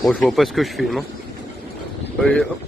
Bon, je vois pas ce que je fais, non? Allez, hop.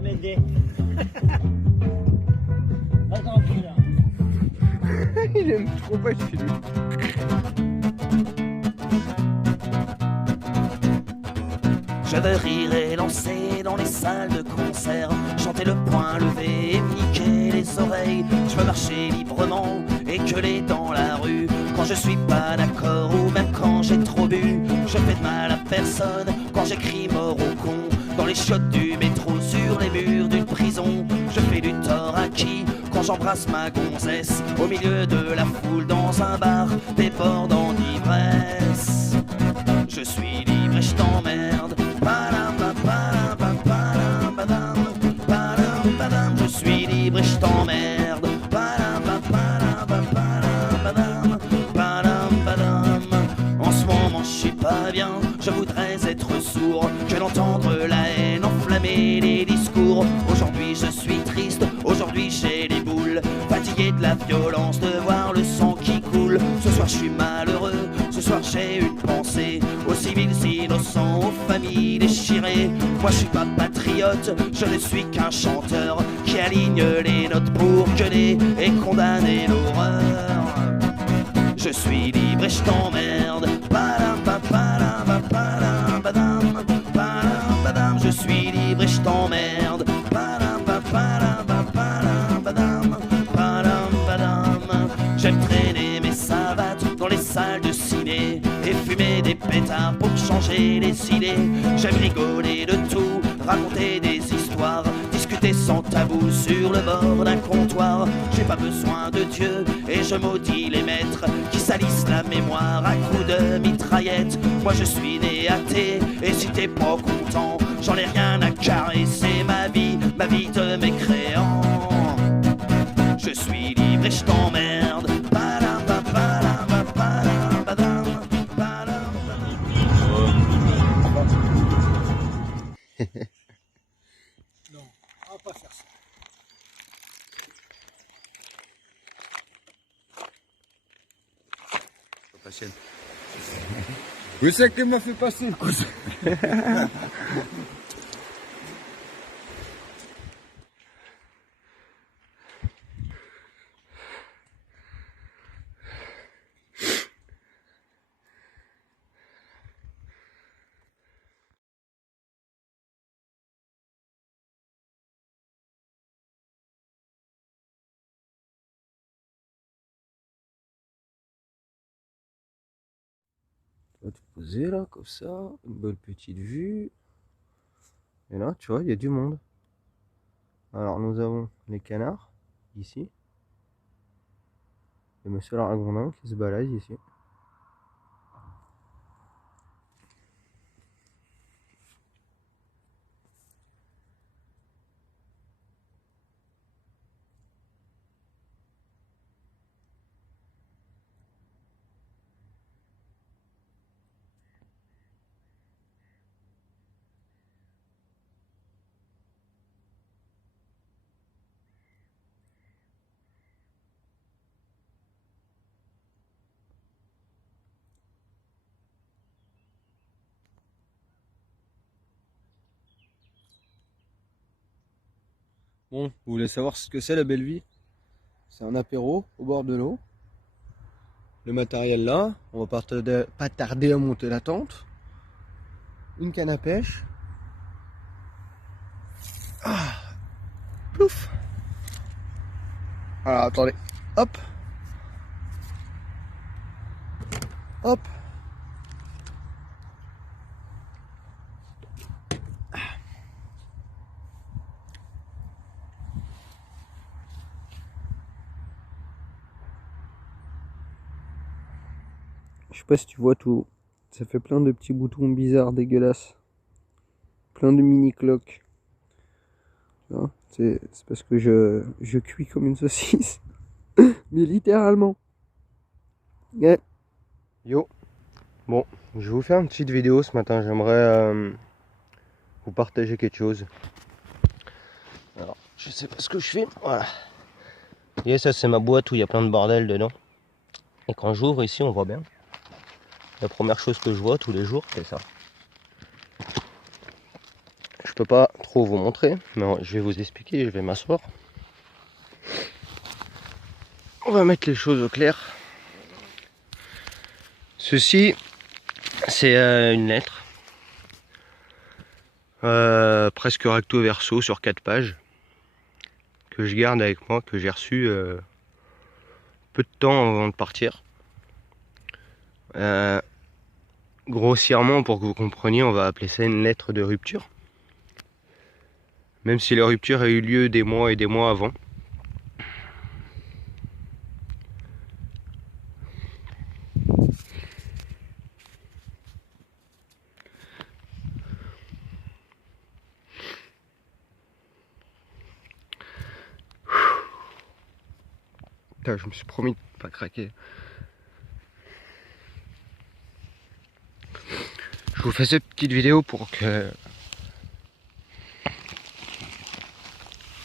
M'aider. Pas tranquille. Il aime trop pas chez lui. Je veux rire et lancer dans les salles de concert, chanter le poing levé et niquer les oreilles. Je veux marcher librement et gueuler dans la rue quand je suis pas d'accord ou même quand j'ai trop bu. Je fais de mal à personne quand j'écris mort au con dans les chiottes du métro, sur les murs d'une prison. Je fais du tort à qui quand j'embrasse ma gonzesse au milieu de la foule dans un bar débordant d'ivresse. Je suis libre et je t'emmerde. Je suis libre et je t'emmerde. En ce moment je suis pas bien, je voudrais être sourd que d'entendre la haine enflammer les discours. Aujourd'hui je suis triste, aujourd'hui j'ai les boules, fatigué de la violence, de voir le sang qui coule. Ce soir je suis malheureux, ce soir j'ai une pensée aux civils innocents, aux familles déchirées. Moi je suis pas patriote, je ne suis qu'un chanteur qui aligne les notes pour gueuler et condamner l'horreur. Je suis libre et je t'emmerde. Je suis libre et je t'emmerde. J'aime traîner mes savates dans les salles de ciné et fumer des pétards pour changer les idées. J'aime rigoler de tout, raconter des histoires, discuter sans tabou sur le bord d'un comptoir. J'ai pas besoin de Dieu et je maudis les maîtres qui salissent la mémoire à coups de mitraillette. Moi je suis né athée et si t'es pas content, j'en ai rien à carrer, c'est ma vie de mécréant. Je suis libre et je t'emmerde. Non, on va pas faire ça. Oui, c'est qui m'a fait passer le coup. Tu vas te poser là, comme ça, une belle petite vue. Et là, tu vois, il y a du monde. Alors, nous avons les canards, ici. Et monsieur Laragondin qui se balade ici. Bon, vous voulez savoir ce que c'est la belle vie? C'est un apéro au bord de l'eau. Le matériel là, on va pas tarder à monter la tente. Une canne à pêche. Ah, plouf. Alors attendez, hop. Hop. Je sais pas si tu vois tout, ça fait plein de petits boutons bizarres, dégueulasses. Plein de mini cloques. C'est parce que je cuis comme une saucisse. Mais littéralement. Yeah. Yo. Bon, je vais vous faire une petite vidéo ce matin. J'aimerais vous partager quelque chose. Alors, je sais pas ce que je fais. Voilà. Et ça, c'est ma boîte où il y a plein de bordel dedans. Et quand j'ouvre ici, on voit bien. La première chose que je vois tous les jours, c'est ça. Je peux pas trop vous montrer, mais je vais vous expliquer, je vais m'asseoir. On va mettre les choses au clair. Ceci, c'est une lettre. Presque recto verso sur 4 pages. Que je garde avec moi, que j'ai reçu peu de temps avant de partir. Grossièrement, pour que vous compreniez, on va appeler ça une lettre de rupture. Même si la rupture a eu lieu des mois et des mois avant. Putain, je me suis promis de pas craquer. Je vous fais cette petite vidéo pour que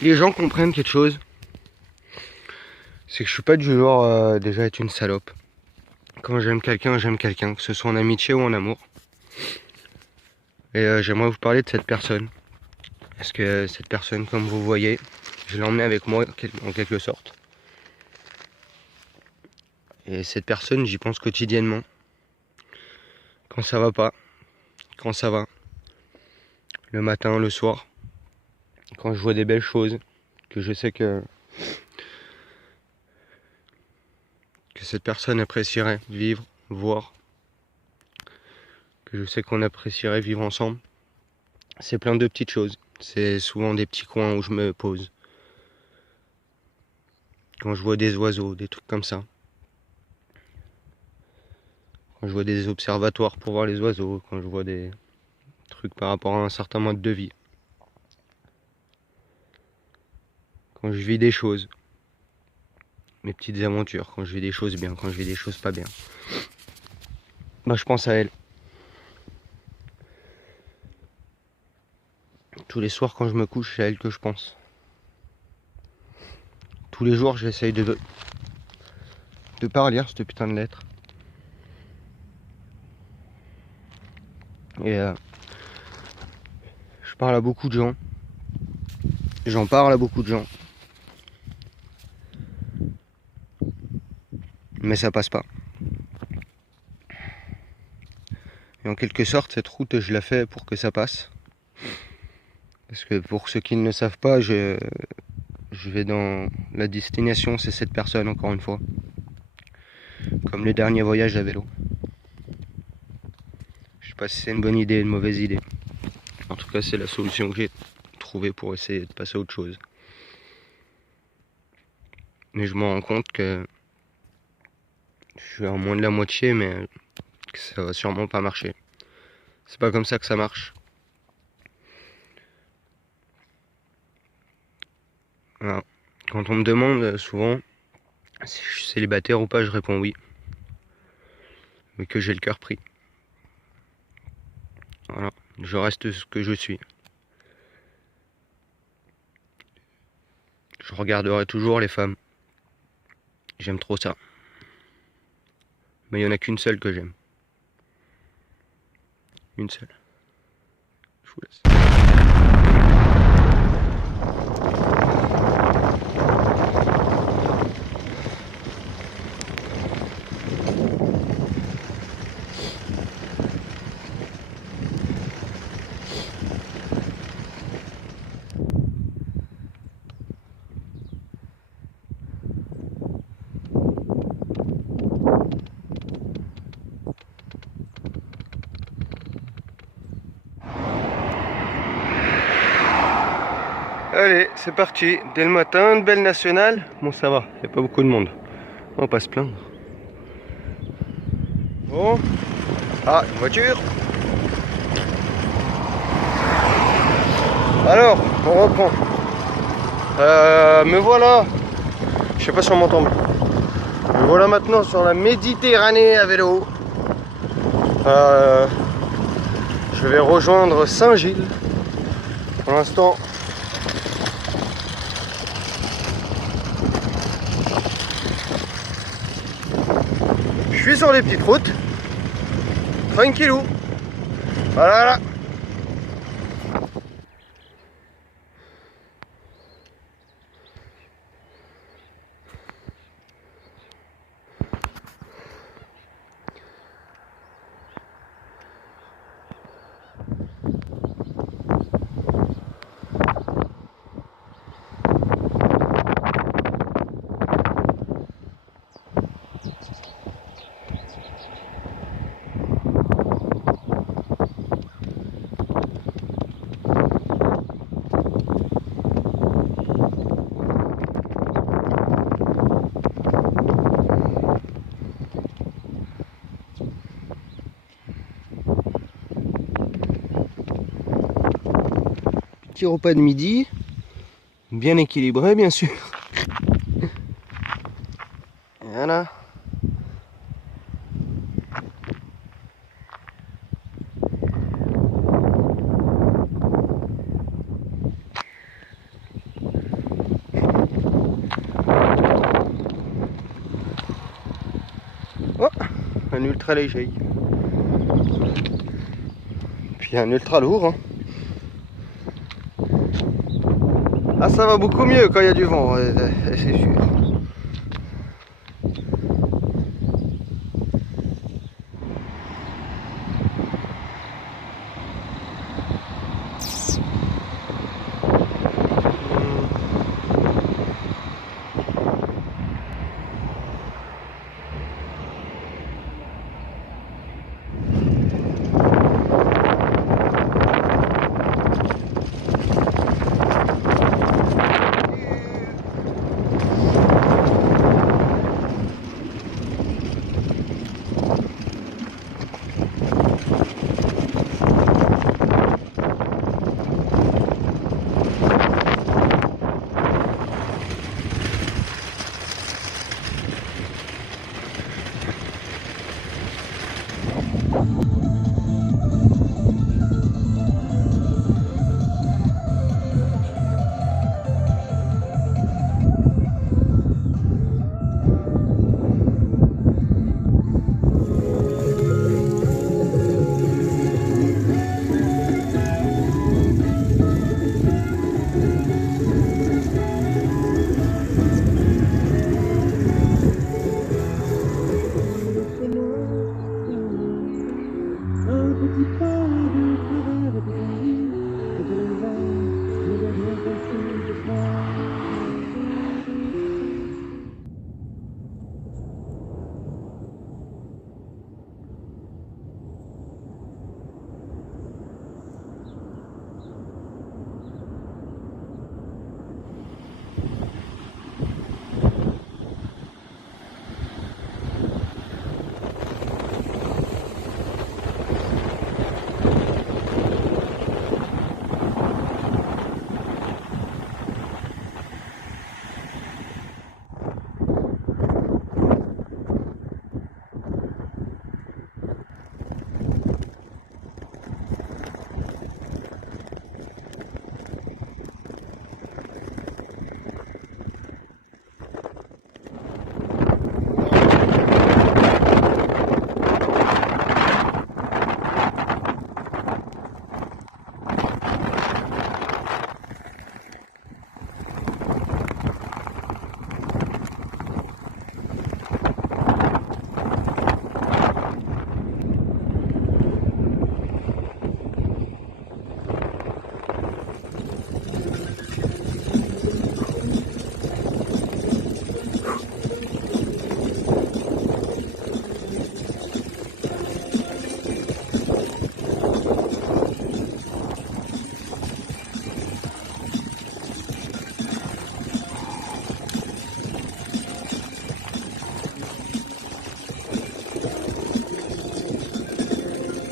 les gens comprennent quelque chose. C'est que je suis pas du genre déjà être une salope. Quand j'aime quelqu'un, que ce soit en amitié ou en amour. Et j'aimerais vous parler de cette personne. Parce que cette personne, comme vous voyez, je l'ai emmenée avec moi en quelque sorte. Et cette personne, j'y pense quotidiennement. Quand ça va pas, quand ça va. Le matin, le soir. Quand je vois des belles choses, que je sais que cette personne apprécierait vivre, voir. Que je sais qu'on apprécierait vivre ensemble. C'est plein de petites choses. C'est souvent des petits coins où je me pose. Quand je vois des oiseaux, des trucs comme ça. Quand je vois des observatoires pour voir les oiseaux. Quand je vois des trucs par rapport à un certain mode de vie. Quand je vis des choses. Mes petites aventures. Quand je vis des choses bien. Quand je vis des choses pas bien. Bah, je pense à elle. Tous les soirs quand je me couche, c'est à elle que je pense. Tous les jours, j'essaye de pas relire cette putain de lettre. Et je parle à beaucoup de gens. J'en parle à beaucoup de gens. Mais ça passe pas. Et en quelque sorte, cette route, je la fais pour que ça passe. Parce que pour ceux qui ne le savent pas, je vais dans la destination, c'est cette personne encore une fois. Comme le dernier voyage à vélo. Je sais pas si c'est une bonne idée ou une mauvaise idée. En tout cas, c'est la solution que j'ai trouvée pour essayer de passer à autre chose. Mais je me rends compte que je suis à moins de la moitié, mais que ça va sûrement pas marcher. C'est pas comme ça que ça marche. Alors, quand on me demande souvent si je suis célibataire ou pas, je réponds oui. Mais que j'ai le cœur pris. Voilà, je reste ce que je suis. Je regarderai toujours les femmes. J'aime trop ça. Mais il n'y en a qu'une seule que j'aime. Une seule. Je vous laisse. Allez, c'est parti. Dès le matin, une belle nationale. Bon, ça va, il n'y a pas beaucoup de monde. On va pas se plaindre. Bon. Ah, une voiture. Alors, on reprend. Me voilà. Je sais pas si on m'entend bien. Me voilà maintenant sur la Méditerranée à vélo. Je vais rejoindre Saint-Gilles. Pour l'instant, je suis sur les petites routes. Tranquillou. Voilà. Petit repas de midi, bien équilibré bien sûr. Voilà. Oh, un ultra léger. Puis un ultra lourd. Hein. Ah, ça va beaucoup mieux quand il y a du vent, c'est sûr.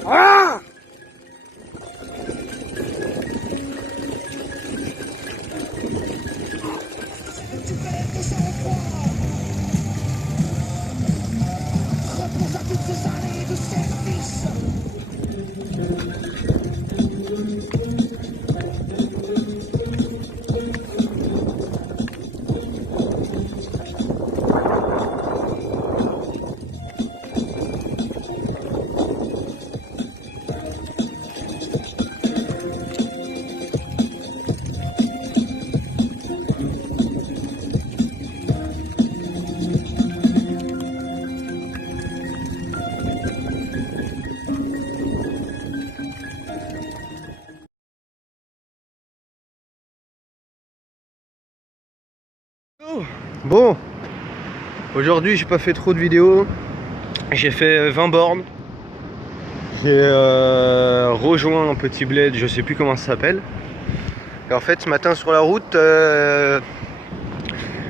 Ah! Bon, aujourd'hui j'ai pas fait trop de vidéos, j'ai fait 20 bornes, j'ai rejoint un petit bled, je sais plus comment ça s'appelle. Et en fait ce matin sur la route,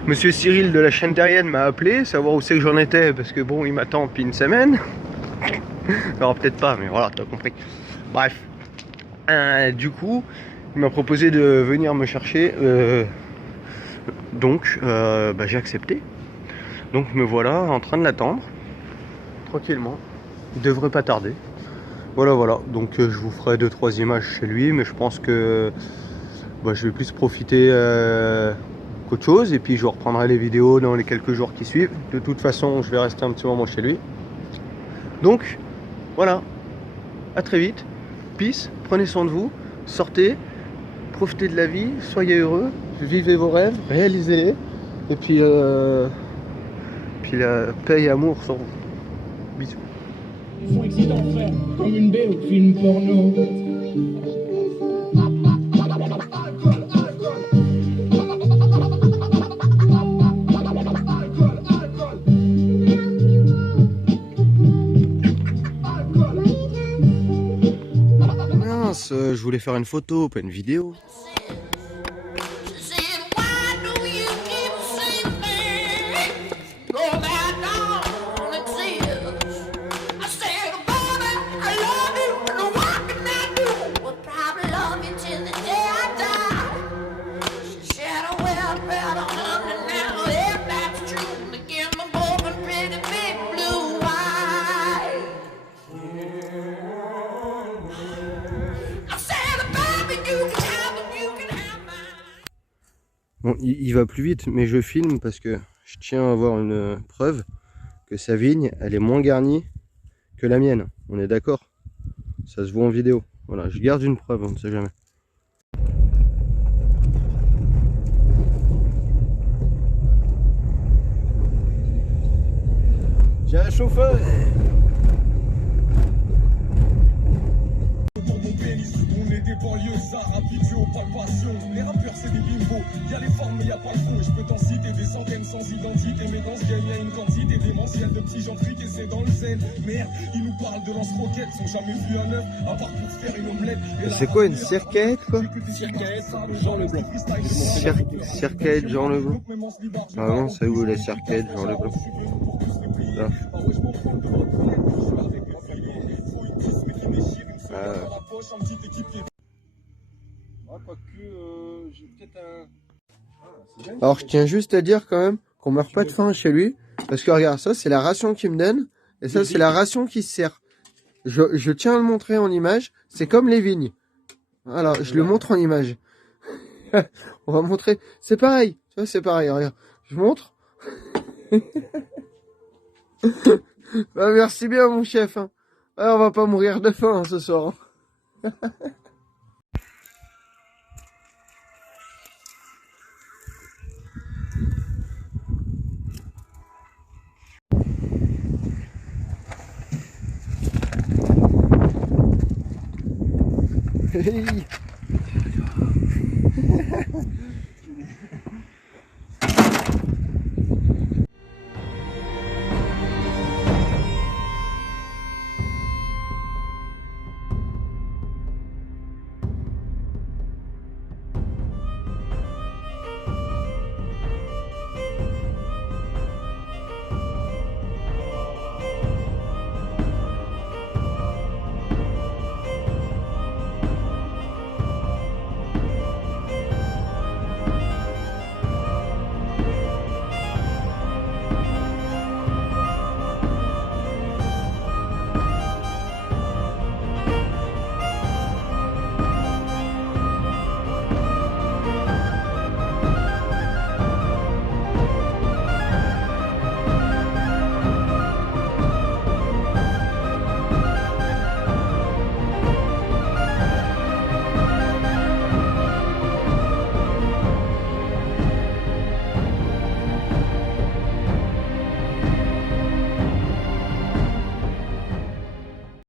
Monsieur Cyril de la chaîne terrienne m'a appelé, savoir où c'est que j'en étais, parce que bon il m'attend depuis une semaine. Alors peut-être pas, mais voilà, t'as compris. Bref, du coup il m'a proposé de venir me chercher. Donc j'ai accepté. Donc me voilà en train de l'attendre tranquillement. Il devrait pas tarder. Voilà. Donc je vous ferai 2-3 images chez lui, mais je pense que je vais plus profiter qu'autre chose. Et puis je reprendrai les vidéos dans les quelques jours qui suivent. De toute façon, je vais rester un petit moment chez lui. Donc voilà. À très vite. Peace. Prenez soin de vous. Sortez. Profitez de la vie. Soyez heureux. Vivez vos rêves, réalisez-les, et puis la paix et amour sont. Bisous. Ils sont excitants, frère, comme une baie au film porno. Mince, je voulais faire une photo, pas une vidéo. Bon, il va plus vite, mais je filme parce que je tiens à avoir une preuve que sa vigne, elle est moins garnie que la mienne. On est d'accord? Ça se voit en vidéo. Voilà, je garde une preuve, on ne sait jamais. J'ai un chauffeur! On est des banlieusards habitués aux palpations. Les rappeurs c'est des bimbos, y'a les formes mais y'a pas le fond. Je peux t'en citer des centaines sans identité. Mais dans ce game y'a une quantité démentielle de petits gens friqués, c'est dans le zen. Merde, ils nous parlent de lance-roquettes, sont jamais vus à neuf, à part pour faire une omelette. C'est quoi une circaette quoi? Circaette, Jean Leblanc. Circaette Jean Leblanc. Ah non, c'est où les circaettes Jean Leblanc? Là. Alors je tiens juste à dire quand même qu'on meurt pas de faim chez lui, parce que regarde, ça c'est la ration qu'il me donne, et ça c'est la ration qui se sert. Je tiens à le montrer en image, c'est comme les vignes. Voilà, je le montre en image. On va montrer, c'est pareil, tu vois, c'est pareil, regarde, je montre. Bah, merci bien mon chef, hein. Ah, on va pas mourir de faim hein, ce soir. Hein. Hey.